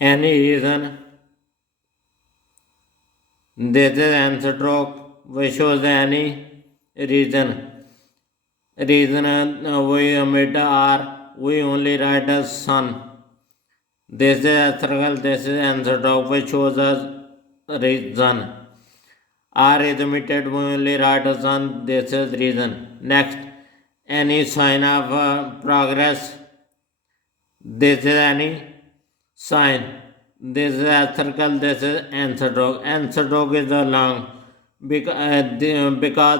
Any reason. This is answer stroke which shows any reason. Reason we omit R, we only write as sun. This is a circle, this is answer stroke which shows us reason. R is omitted, we only write as sun, this is reason. Next, any sign of progress. This is any sign. This is a circle, this is answer stroke. Answer stroke is a long because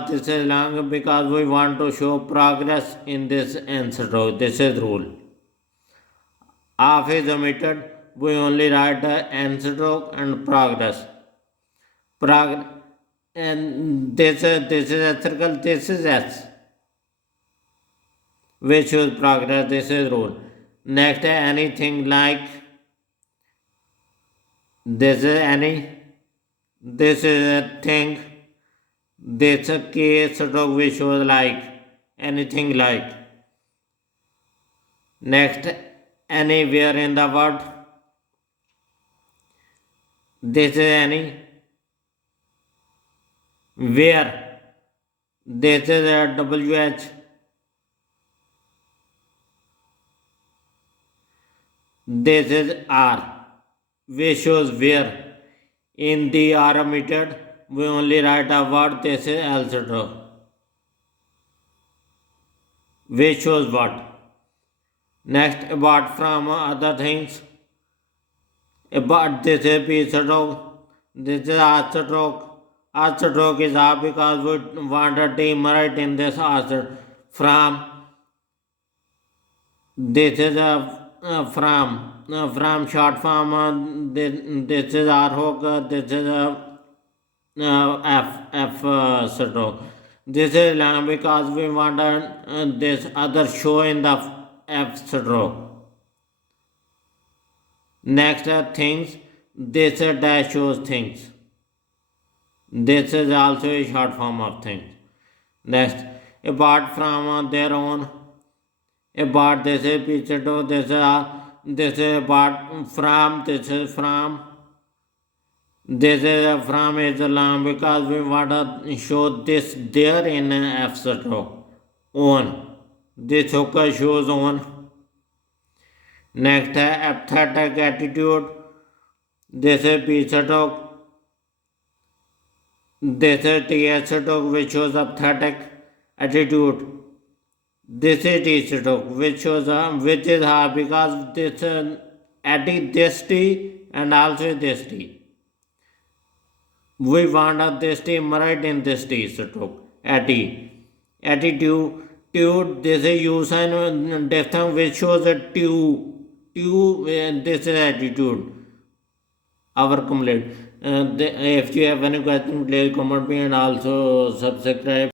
this is long because we want to show progress in this answer stroke. This is rule. Half is omitted, we only write the answer stroke and progress. And this is a circle, this is S, which shows progress. This is rule. Next, anything like. This is any. This is a thing. This is a case stroke which shows like. Anything like. Next, anywhere in the world. This is any. Where. This is a WH. This is R, which shows where. In the R omitted, we only write a word. This is also, which shows what. Next, apart from other things. About this is P stroke. This is R stroke. R stroke is R because we want a team right in this R from. This is a from short form. This is R hook. This is a F stroke. This is long because we want this other show in the F stroke. Next things. This dash shows things. This is also a short form of things. Next, apart from their own. Apart, this is picture to this is apart from. This is from. This is from is long because we want to show this there in F stroke. On. This hook shows on. Next, apathetic attitude. This is P stroke. This is T stroke which shows apathetic attitude. This is T stroke which shows which is half because this this T and also this T. We want this T right in this T stroke. Attitude. This is U sign diphthong which shows a tu. This is attitude. Our complete. If you have any question, please comment me and also subscribe.